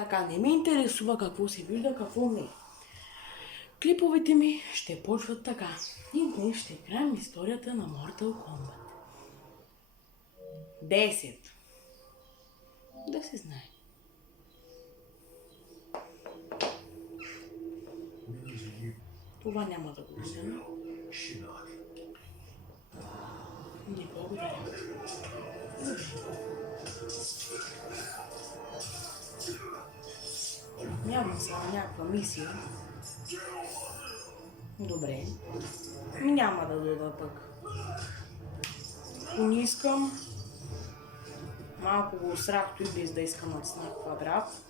Така, не ме интересува какво се вижда, какво не. Клиповете ми ще почват така. И днес ще играем историята на Mortal Kombat. 10. Да се знае. Това няма да го видим. Не благодаря. Няма само някаква мисия. Добре. Няма да дода пък. Ако не искам, малко го срах и без да искам на квадрат.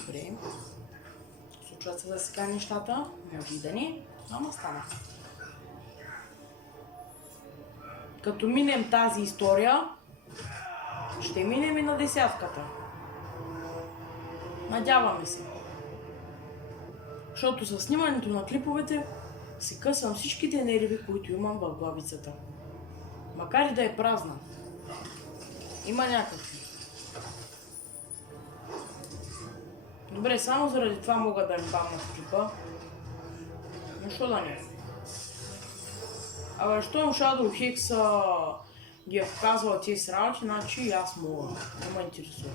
Добре. Случват се за сега нещата. Може и да не, ама стана. Като минем тази история, ще минем и на десятката. Надяваме се. Защото със снимането на клиповете си късвам всичките нерви, които имам в главицата. Макар и да е празна. Има някакви. Добре, само заради това мога да им бамна в клипа. Но що да не? Абе, щом Shadow Hex ги е показвал тези работи, значи и аз мога. Не ме интересува.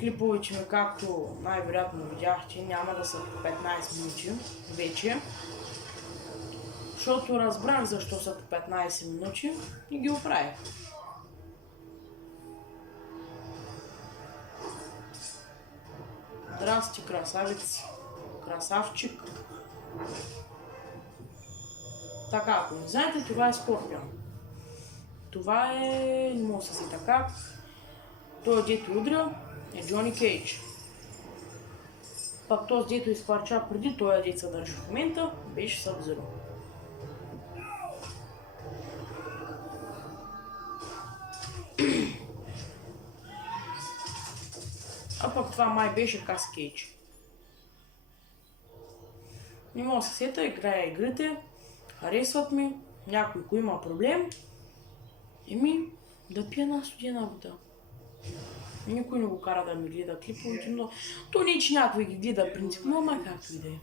Клиповете ми, както най-вероятно видяхте, няма да са 15 минути вече. Защото разбрах защо са по 15 минути и ги оправих. Здрасти, красавец. Красавчик. Така, ако не знаете, това е Скорпион. Това е... не мога да се така. Той дето удря е Джони Кейдж. Пак този дето изхвърча преди този дето се държи в момента, беше Събзиро. А пък това май беше Кас Кейдж. Не мога да се сета, играя игрите, харесват ми, някой ако има проблем, да пия една студена вода. Никой не го кара да ми гледа клиповете, но то не е, че някой ги гледа принципно, ама както и да е.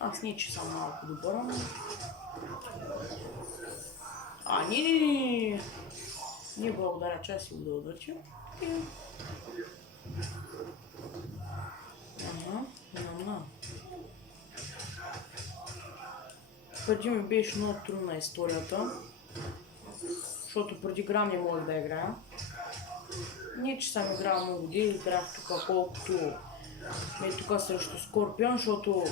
Аз не, че съм малко добър, ама... Не благодаря, че аз си го да удърча. Преди ми беше много трудна историята, защото преди грам не можех да играя. Не, че съм играл много години, играх тук колкото тук срещу Скорпион, защото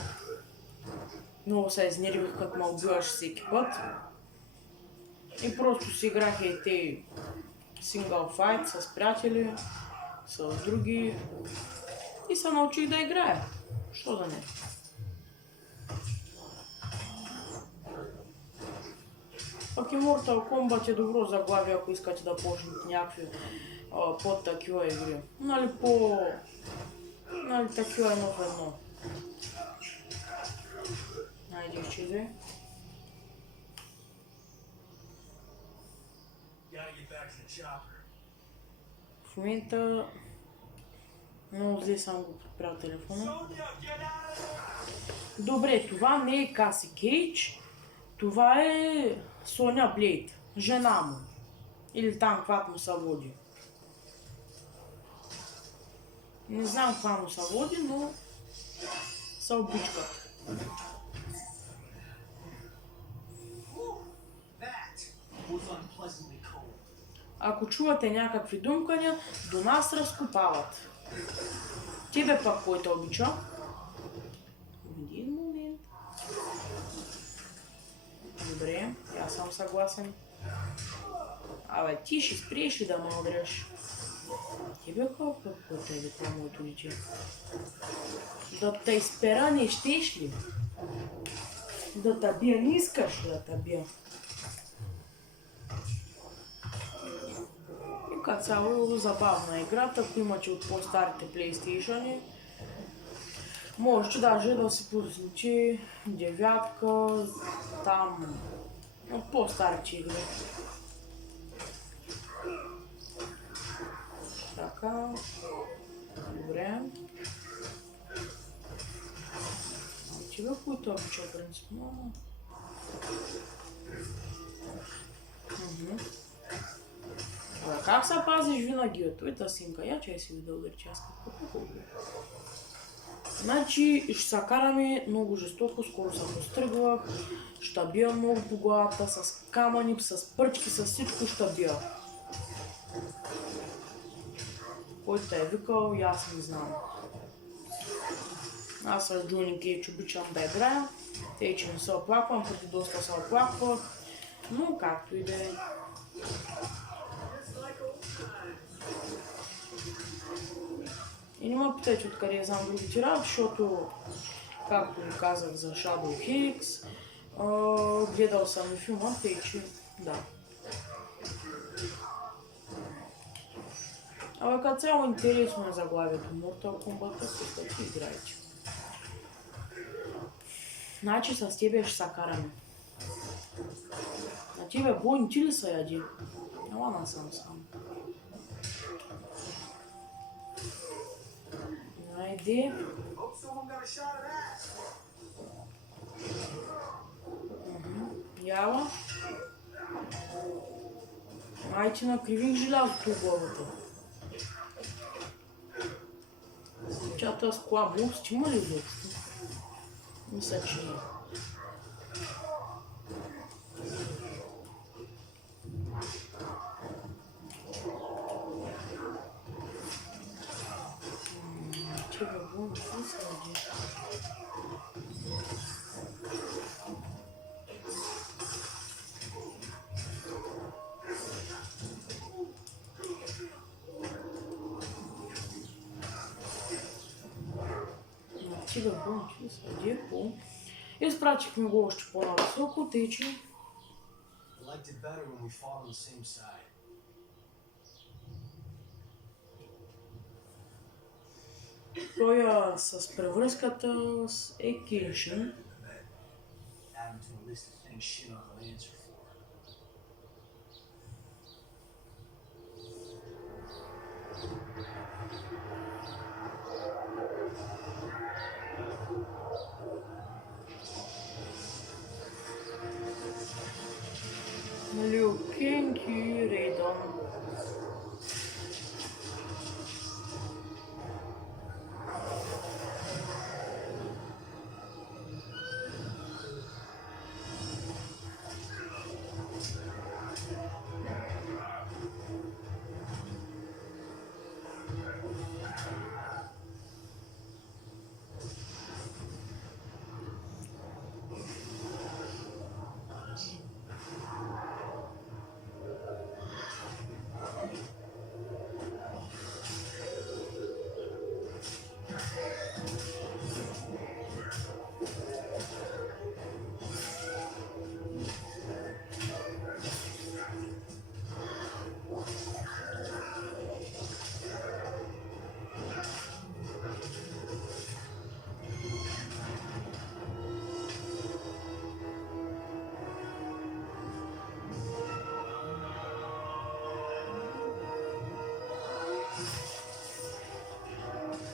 много се изнервих, като ме убиваш всеки път. И просто си играх и те сингъл файт с приятели, с други и се научих да играя. Що да не? Пък и Mortal Kombat е добро заглавие, ако искате да почнете някакви под такива игри. Нали такива едно в едно. Найди изчезе. В момента много зле съм го подпрял телефона. Добре, това не е Каси Кейдж, това е Соня Блейд, жена му. Или там каквато му се води. Не знам каква му се води, но се обичкат. Ако чувате някакви думкания, до нас разкопават. Тебе пък кой те обича? Един момент. Добре, аз съм съгласен. Абе, ти ще сприеш ли да ме удреш? Тебе колко тебе това моето дете? Да те изпера не щеш ли? Да те бия, не искаш да те бия. И като цяло забавна играта, ако имате от по-старите PlayStation, Може даже да се позначи девятка, там от по-старите игри. Така, добре. Тива, които обича принципно. Абе, как се пазиш винаги от твоята симка? Я че си видел да рече аз какво. Значи ще се караме много жестоко, скоро се постръгвах, ще бия много по главата, с камъни, с пръчки, с всичко ще бия. Който те е викал, и аз не знам. Аз с Джони Кейдж обичам да играя, тъй че не се оплаквам, преди доста се оплаквах, но както и да е. И не ме питайте откъде знам другите работи, защото, както ви казах за Shadow Helix, гледал съм и филма, тъй че да. Абе, като цяло интересно е заглавието Mortal Kombat, ако ще играете. Значи с тебе ще се караме. На тебе бойни ти ли са яди? Ела насам сам. Айде. Яла. Айде накривих желязото в главата. Чата с кола блост има ли изобщо? Мисля, че не. Тебе вон высади. Тебе вон высади. Изпратихме го още по-нависоко, тъй че... Той с превръзката е Киршин. Liu Kang и Рейдън.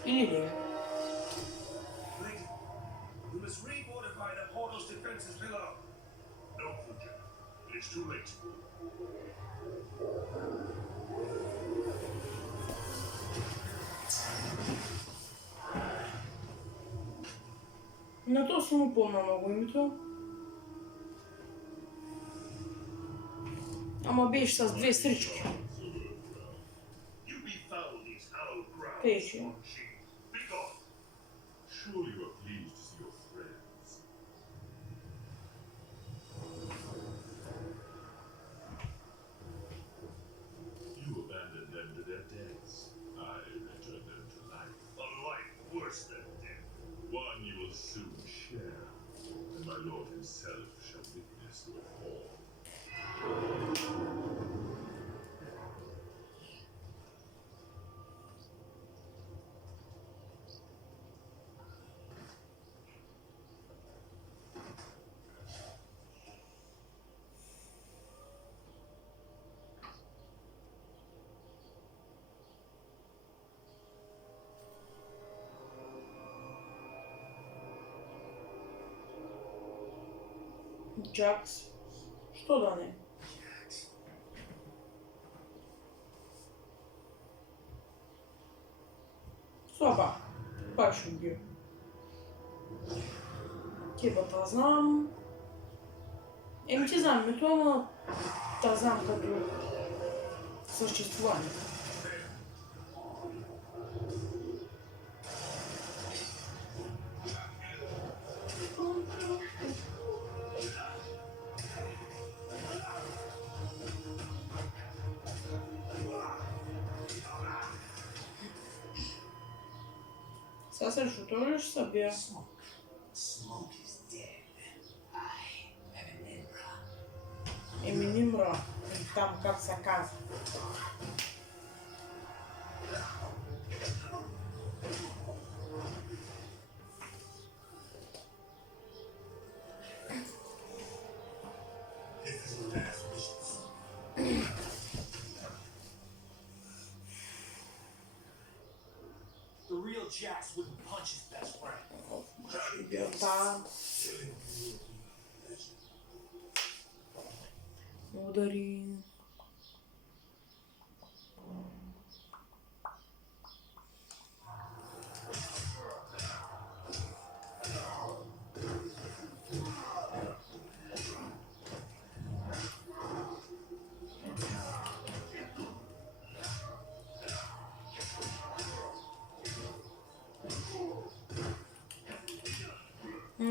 Или ли? We must refortify the portal's defenses below. No, Fuja. It is too late. Не то си му помня много името. Ама беше с две стрички. Тъй че. Surely you are pleased to see your friends. You abandoned them to their deaths. I returned them to life. A life worse than death. One you will soon share, and my lord himself shall witness your fall. Джакс. Що да не? Слаба. Пак ще убил. Типа знам. Еми ти знам името, ама та знам като съществуване. Сега същото ли ще се бия? Еми Нимра, там как се казва. The real Jax wouldn't punch his best friend. Ще бия там. Удари.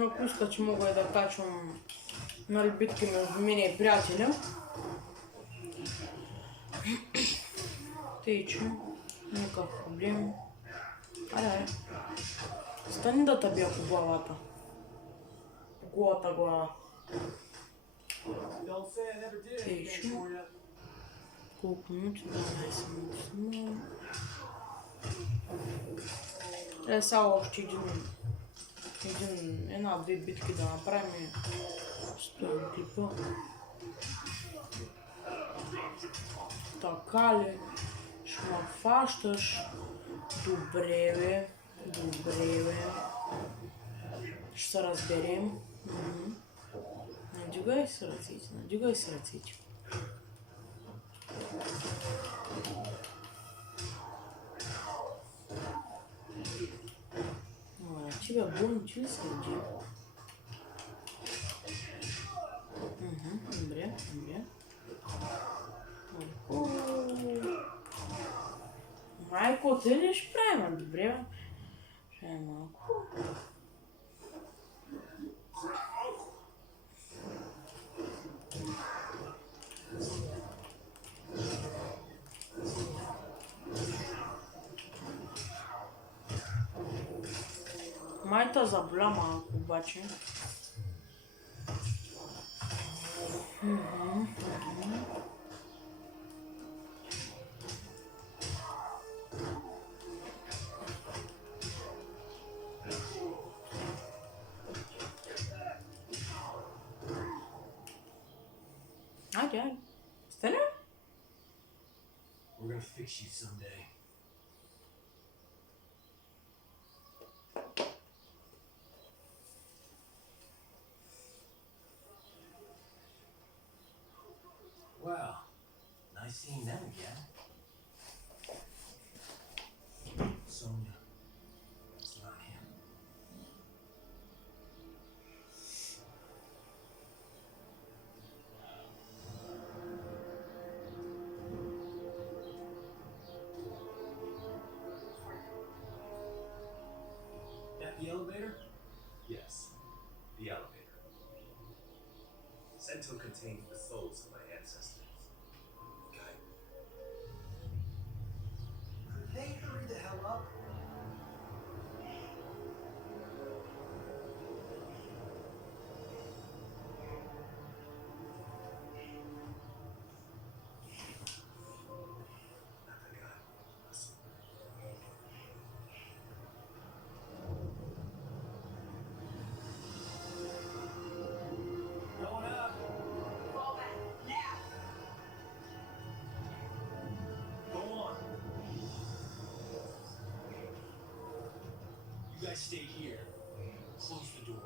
Ако иска, че мога и да качвам нали, битки между мене и приятеля. Тъй, че никакъв проблем. Айде, стани да те бия по главата. По голата глава. Don't say I never did Тъй, anything че for you. колко минути? 12 минути. Трябва само още една-две битки да направим и стоим клипа. Така ли? Ще ме фащаш. Добре, бе. Добре, бе. Ще се разберем. Надигай се ръцете, надигай се ръцете. Тебя гонить или следи? Добре, добре. Майко, ти ли ще правим? Добре. Ще е малко. Майта заболя малко обаче. Айде. Стане? We're gonna fix you someday. Well, nice seeing them again. Sonya, it's not him. That the elevator? Yes, the elevator. Sento contains the souls of my ancestors. Guide me. Could they hurry the hell up? Not the guy. Listen. Going up. Fall back now. Go on. You guys stay here. Close the door.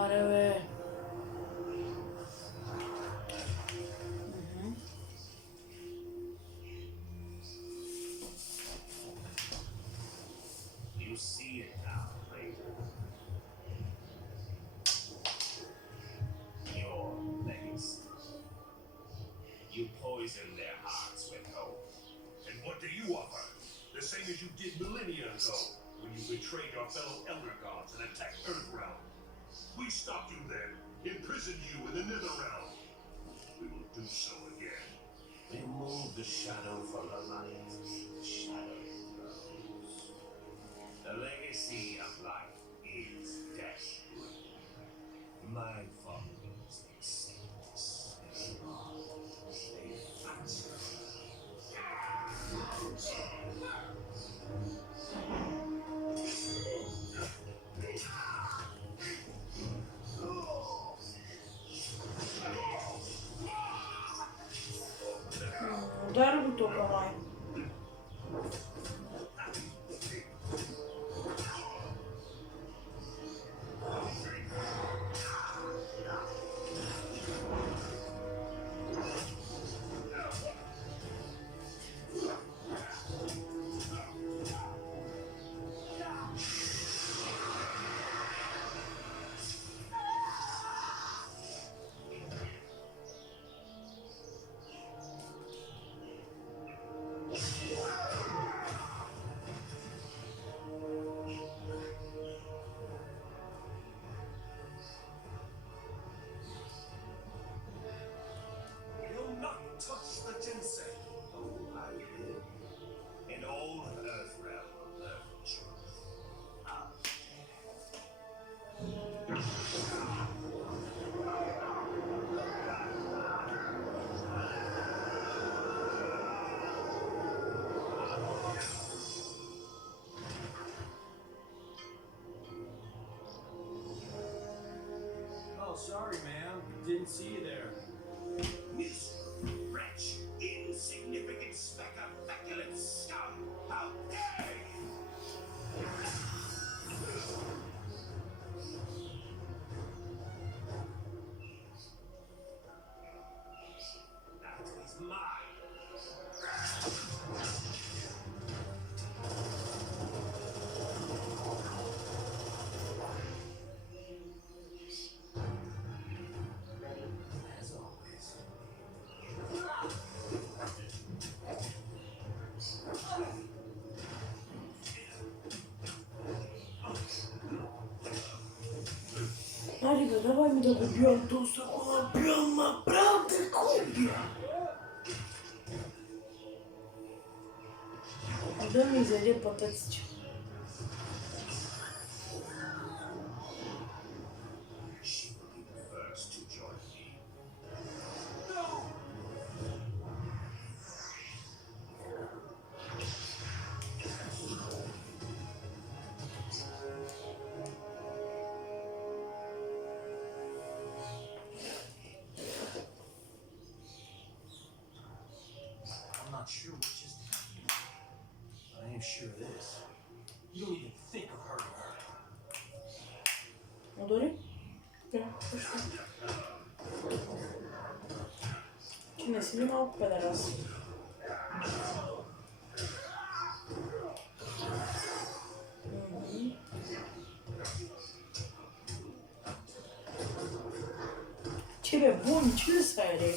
Аре бе. You see it now, Raiden. Your legacy. You poison their hearts with hope. And what do you offer? The same as you did millennia ago, when you betrayed our fellow Elder Gods and attacked Earthrealm. We stopped you then, imprisoned you in the Netherrealm. We will do so again. Remove the shadow from the light. The shadow grows. The legacy of life is death. My followers accept this as law. They fight. Удари го тук, май. You'll not touch the Tensei. Oh, I will. And all of Earthrealm will learn the truth. I'll Oh, sorry, man. Didn't see you there. miserable wretch, insignificant speck of feculent scum. How dare you! That is mine. As always. Хайде бе, давай ми да го бивам този кола, бивам направо да купя. Да ми изяде пътъцича. She will be the first to join me. I'm not sure what just happened. But I am sure of this. You don't even think of hurting her. Удари? Да, точно. Че не си ли малко педерас? Че бе, бум, че ли са ели?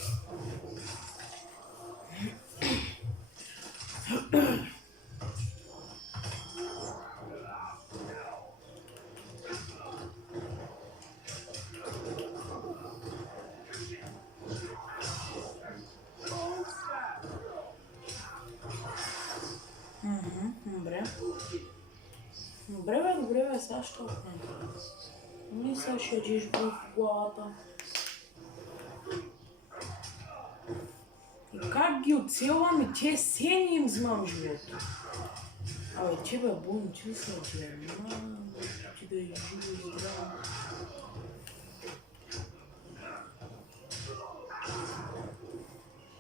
Добре. Добре бе, сега ще отнем. Не сега ще ядиш в главата. И как ги оцелвам и те се не им взимам живота. Абе, че бе, бум, че са че? Ти да е живо, здраво.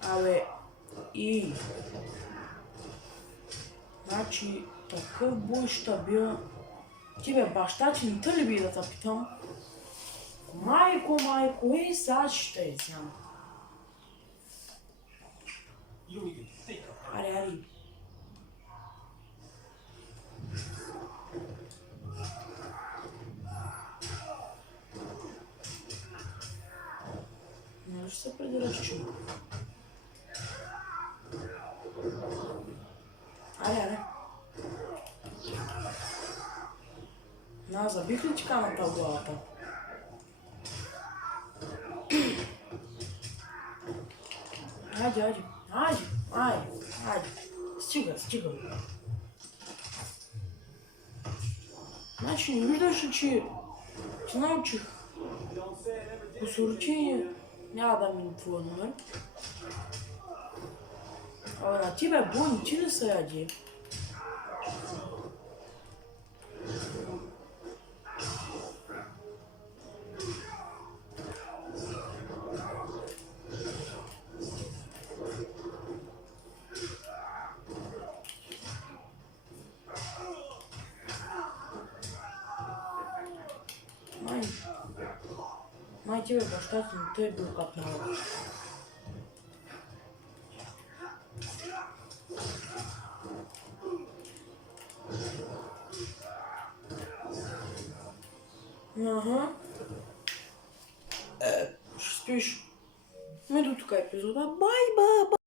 Абе, и... Значи, такъв бой ще бил... Ти бе, баща, че не те ли би да те питам? майко, sad ще е сега. You don't even think of her. Аре, аре. Не ще се придираш чудо. Аре, аре. На, забих ли ти камъка в главата? Айде, айде, айде, айде, айде. Стига, стига. Значи не виждаш ли, че ти научих по съоръчение. Няма да ми твоя номер. Абе, на тебе Бони, ти ли се яди? Май тебе баща ти не те е бил капнал. Ага. Ще спиш. Ми до тук епизода. Бай, ба!